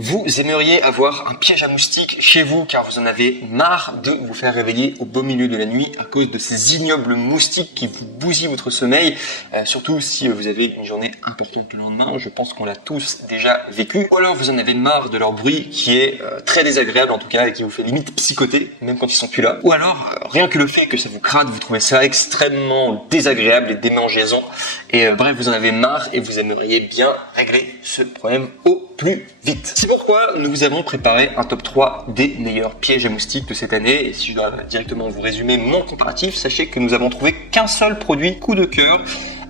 Vous aimeriez avoir un piège à moustiques chez vous car vous en avez marre de vous faire réveiller au beau milieu de la nuit à cause de ces ignobles moustiques qui vous bousillent votre sommeil, surtout si vous avez une journée importante le lendemain, je pense qu'on l'a tous déjà vécu. Ou alors vous en avez marre de leur bruit qui est très désagréable en tout cas et qui vous fait limite psychoter même quand ils sont plus là. Ou alors rien que le fait que ça vous gratte, vous trouvez ça extrêmement désagréable et démangeaisant et bref vous en avez marre et vous aimeriez bien régler ce problème au plus vite. C'est pourquoi nous vous avons préparé un top 3 des meilleurs pièges à moustiques de cette année. Et si je dois directement vous résumer mon comparatif, sachez que nous avons trouvé qu'un seul produit coup de cœur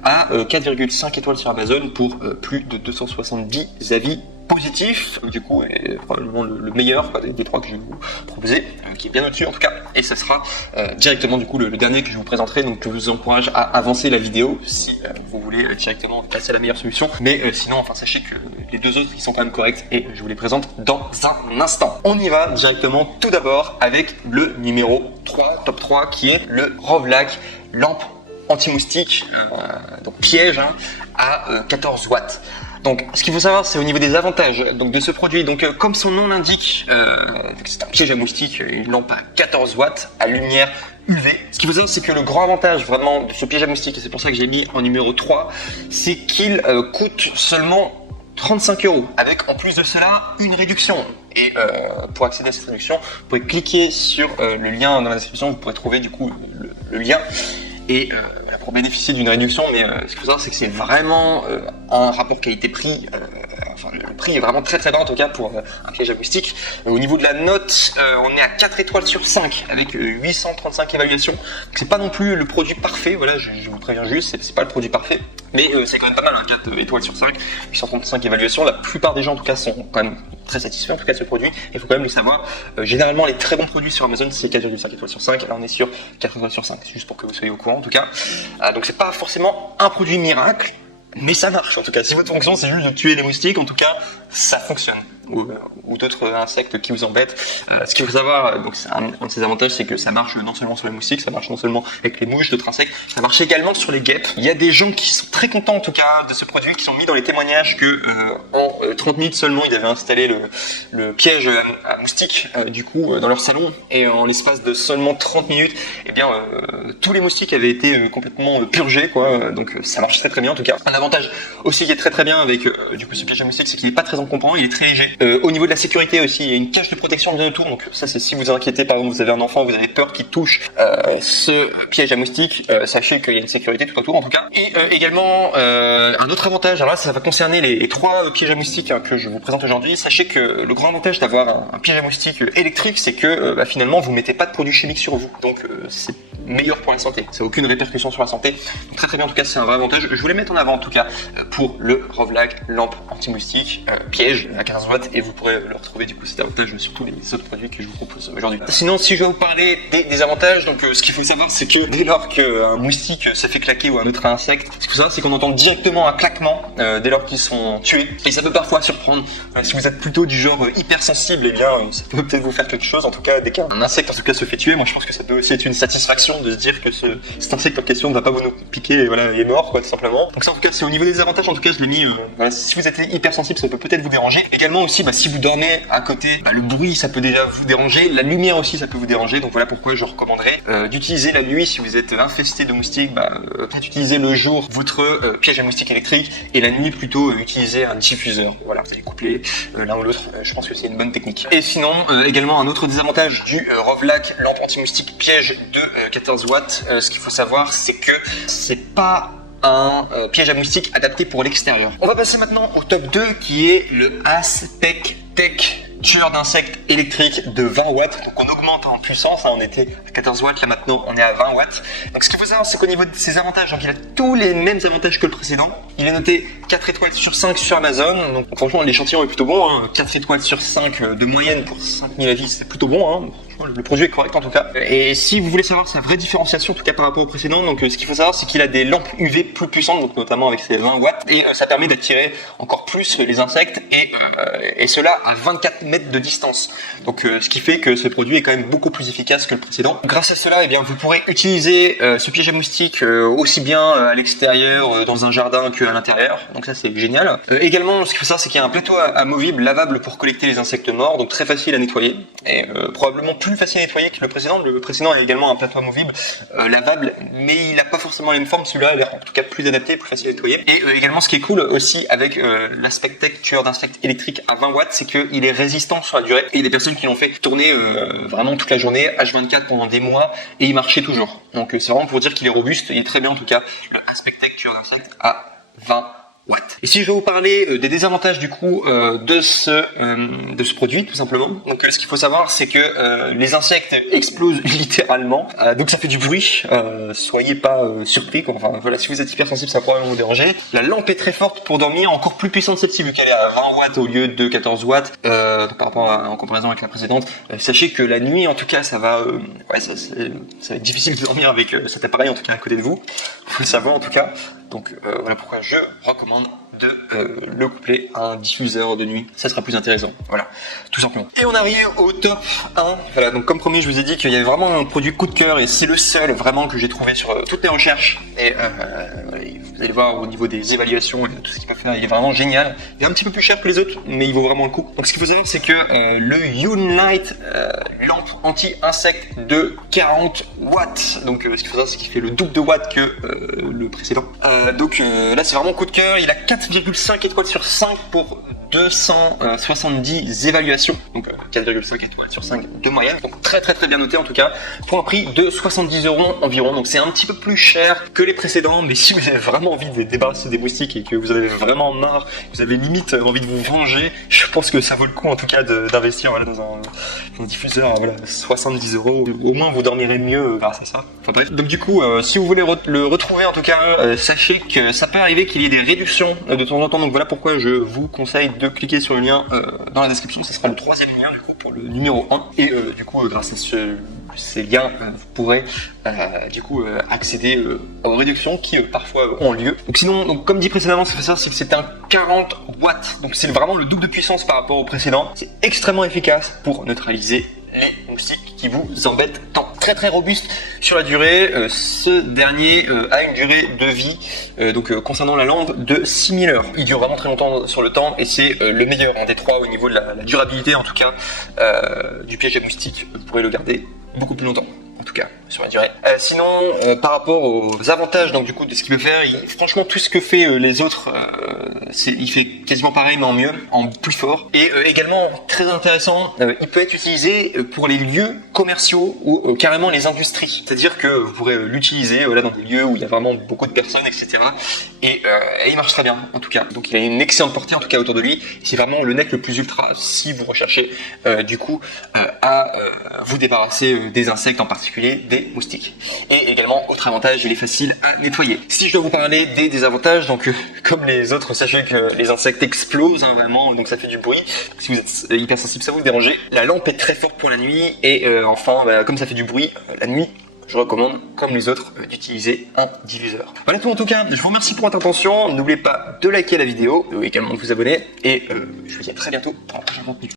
à 4,5 étoiles sur Amazon pour plus de 270 avis positif, du coup est probablement le meilleur des trois que je vais vous proposer, qui est bien au-dessus en tout cas, et ça sera directement du coup le dernier que je vous présenterai, donc je vous encourage à avancer la vidéo si vous voulez directement passer à la meilleure solution, mais sinon enfin sachez que les deux autres ils sont quand même corrects et je vous les présente dans un instant. On y va directement tout d'abord avec le numéro 3, top 3, qui est le Rovlac lampe anti-moustique, donc piège à 14 watts. Donc, ce qu'il faut savoir, c'est au niveau des avantages donc de ce produit. Donc, comme son nom l'indique, c'est un piège à moustiques, une lampe à 14 watts à lumière UV. Ce qu'il faut savoir, c'est que le grand avantage vraiment de ce piège à moustiques, et c'est pour ça que j'ai mis en numéro 3, c'est qu'il coûte seulement 35 €, avec en plus de cela une réduction. Et pour accéder à cette réduction, vous pouvez cliquer sur le lien dans la description, vous pourrez trouver du coup le lien. Et pour bénéficier d'une réduction, mais ce qu'il faut savoir, c'est que c'est vraiment un rapport qualité-prix. Enfin, le prix est vraiment très très bas en tout cas pour un piège à moustiques. Au niveau de la note, on est à 4 étoiles sur 5 avec 835 évaluations. Donc c'est pas non plus le produit parfait, voilà, je vous préviens juste, c'est pas le produit parfait. Mais c'est quand même pas mal, 4 étoiles sur 5, 835 évaluations. La plupart des gens en tout cas sont quand même très satisfaits en tout cas de ce produit. Il faut quand même le savoir, généralement les très bons produits sur Amazon c'est 4,5 étoiles sur 5. Là on est sur 4 étoiles sur 5, c'est juste pour que vous soyez au courant en tout cas. Donc c'est pas forcément un produit miracle, mais ça marche en tout cas. Si votre fonction c'est juste de tuer les moustiques, en tout cas ça fonctionne. Ou d'autres insectes qui vous embêtent. Ce qu'il faut savoir, donc c'est un de ses avantages, c'est que ça marche non seulement sur les moustiques, ça marche non seulement avec les mouches, d'autres insectes, ça marche également sur les guêpes. Il y a des gens qui sont très contents en tout cas de ce produit, qui sont mis dans les témoignages que en 30 minutes seulement ils avaient installé le piège à moustiques du coup dans leur salon, et en l'espace de seulement 30 minutes, eh bien tous les moustiques avaient été complètement purgés quoi. Donc ça marche très très bien en tout cas. Un avantage aussi qui est très très bien avec du coup ce piège à moustiques, c'est qu'il est pas très encombrant, il est très léger. Au niveau de la sécurité aussi, il y a une cage de protection bien autour, donc ça c'est si vous inquiétez, par exemple vous avez un enfant, vous avez peur qu'il touche ce piège à moustiques, sachez qu'il y a une sécurité tout autour en tout cas. Et également un autre avantage, alors là ça va concerner les trois pièges à moustiques que je vous présente aujourd'hui. Sachez que le grand avantage d'avoir un piège à moustiques électrique, c'est que finalement vous mettez pas de produits chimiques sur vous, donc c'est meilleur pour la santé, ça n'a aucune répercussion sur la santé, donc très très bien en tout cas, c'est un vrai avantage. Je voulais mettre en avant en tout cas pour le Rovlac lampe anti-moustique piège à 15 watts, et vous pourrez le retrouver du coup cet avantage sur tous les autres produits que je vous propose aujourd'hui. Sinon si je dois vous parler des avantages, donc ce qu'il faut savoir c'est que dès lors qu'un moustique se fait claquer ou un autre insecte, ce qu'il faut savoir c'est qu'on entend directement un claquement dès lors qu'ils sont tués, et ça peut parfois surprendre. Si vous êtes plutôt du genre hypersensible, et bien ça peut peut-être vous faire quelque chose, en tout cas dès qu'un insecte en tout cas se fait tuer, moi je pense que ça peut aussi être une satisfaction de se dire que cet insecte en question ne va pas vous piquer et voilà, il est mort quoi tout simplement. Donc ça en tout cas c'est au niveau des avantages, en tout cas je l'ai mis, voilà, si vous êtes hypersensible ça peut peut-être vous déranger. Également aussi si vous dormez à côté, le bruit ça peut déjà vous déranger, la lumière aussi ça peut vous déranger, donc voilà pourquoi je recommanderais d'utiliser la nuit si vous êtes infesté de moustiques, peut-être utiliser le jour votre piège à moustiques électrique, et la nuit plutôt utiliser un diffuseur. Voilà, vous allez coupler l'un ou l'autre, je pense que c'est une bonne technique. Et sinon également un autre désavantage du Rovlac lampe anti-moustique piège de 14 watts, ce qu'il faut savoir c'est que c'est pas un piège à moustiques adapté pour l'extérieur. On va passer maintenant au top 2 qui est le Aspect Tech tueur d'insectes électrique de 20 watts. Donc on augmente en puissance, on était à 14 watts, là maintenant on est à 20 watts. Donc ce qu'il faut savoir c'est qu'au niveau de ses avantages, donc il a tous les mêmes avantages que le précédent. Il est noté 4 étoiles sur 5 sur Amazon, donc franchement l'échantillon est plutôt bon, 4 étoiles sur 5 de moyenne pour 5000 avis, c'est plutôt bon. le produit est correct en tout cas. Et si vous voulez savoir sa vraie différenciation, en tout cas par rapport au précédent, donc ce qu'il faut savoir, c'est qu'il a des lampes UV plus puissantes, donc notamment avec ses 20 watts, et ça permet d'attirer encore plus les insectes, et cela à 24 mètres de distance. Donc ce qui fait que ce produit est quand même beaucoup plus efficace que le précédent. Grâce à cela, eh bien, vous pourrez utiliser ce piège à moustiques aussi bien à l'extérieur, dans un jardin qu'à l'intérieur. Donc ça c'est génial. Également, ce qu'il faut savoir, c'est qu'il y a un plateau amovible lavable pour collecter les insectes morts, donc très facile à nettoyer, et probablement plus facile à nettoyer que le précédent. Le précédent a également un plateau amovible lavable, mais il n'a pas forcément la même forme. Celui-là a l'air en tout cas plus adapté, plus facile à nettoyer. Et également, ce qui est cool aussi avec l'Aspectec tueur d'insectes électrique à 20 watts, c'est qu'il est résistant sur la durée. Et il y a des personnes qui l'ont fait tourner vraiment toute la journée, H24 pendant des mois, et il marchait toujours. Donc c'est vraiment pour dire qu'il est robuste. Il est très bien en tout cas, le Aspectec tueur d'insectes à 20 watts. Et si je vais vous parler des désavantages du coup de ce produit tout simplement, donc ce qu'il faut savoir, c'est que les insectes explosent littéralement, donc ça fait du bruit, soyez pas surpris quoi. Enfin voilà, si vous êtes hypersensible, ça va probablement vous déranger. La lampe est très forte pour dormir, encore plus puissante celle-ci vu qu'elle est à 20 watts au lieu de 14 watts par rapport en comparaison avec la précédente. Sachez que la nuit en tout cas ça va ça va être difficile de dormir avec cet appareil en tout cas à côté de vous, faut le savoir en tout cas. Donc voilà pourquoi je recommande de le coupler à un diffuseur de nuit, ça sera plus intéressant, voilà, tout simplement. Et on arrive au top 1, voilà, donc comme promis je vous ai dit qu'il y avait vraiment un produit coup de cœur, et c'est le seul vraiment que j'ai trouvé sur toutes les recherches, et vous allez voir au niveau des évaluations et tout ce qu'il peut faire, il est vraiment génial. Il est un petit peu plus cher que les autres, mais il vaut vraiment le coup. Donc ce qu'il faut savoir, c'est que le Unlight lampe anti-insecte de 40 watts, donc ce qu'il faut savoir, c'est qu'il fait le double de watts que le précédent. Donc là c'est vraiment coup de cœur, il a 4,5 étoiles sur 5 pour 270 évaluations, donc 4,5 étoiles sur 5 de moyenne, donc très bien noté en tout cas, pour un prix de 70 € environ. Donc c'est un petit peu plus cher que les précédents, mais si vous avez vraiment envie de débarrasser des moustiques et que vous avez vraiment marre, vous avez limite envie de vous venger, je pense que ça vaut le coup en tout cas d'investir voilà, dans un diffuseur, voilà, 70 €, au moins vous dormirez mieux grâce à ça. Enfin bref, donc du coup si vous voulez le retrouver en tout cas, sachez que ça peut arriver qu'il y ait des réductions de temps en temps, donc voilà pourquoi je vous conseille de cliquer sur le lien dans la description. Ça sera le 3e lien du coup pour le numéro 1, et du coup grâce à ces liens vous pourrez du coup accéder aux réductions qui parfois ont lieu. Donc sinon, donc, comme dit précédemment, ce c'est que c'est un 40 watts, donc c'est vraiment le double de puissance par rapport au précédent. C'est extrêmement efficace pour neutraliser les moustiques qui vous embêtent tant. Très robuste sur la durée, ce dernier a une durée de vie concernant la lampe de 6000 heures. Il dure vraiment très longtemps sur le temps, et c'est le meilleur des trois au niveau de la durabilité en tout cas du piège à moustiques. Vous pourrez le garder beaucoup plus longtemps en tout cas sur la durée. Sinon par rapport aux avantages donc du coup de ce qu'il peut faire, franchement tout ce que fait les autres, il fait quasiment pareil mais en mieux, en plus fort, et également très intéressant, il peut être utilisé pour les lieux commerciaux ou carrément les industries, c'est-à-dire que vous pourrez l'utiliser voilà, dans des lieux où il y a vraiment beaucoup de personnes, etc. Et il marche très bien en tout cas, donc il a une excellente portée en tout cas autour de lui. C'est vraiment le net le plus ultra si vous recherchez du coup à vous débarrasser des insectes, en particulier des moustiques. Et également, autre avantage, il est facile à nettoyer. Si je dois vous parler des désavantages, donc comme les autres, sachez que les insectes explosent vraiment, donc ça fait du bruit. Si vous êtes hypersensible, ça vous déranger. La lampe est très forte pour la nuit, et enfin, comme ça fait du bruit la nuit, je recommande, comme les autres, d'utiliser un diffuseur. Voilà tout en tout cas, je vous remercie pour votre attention. N'oubliez pas de liker la vidéo, également de vous abonner, et je vous dis à très bientôt pour un prochain contenu.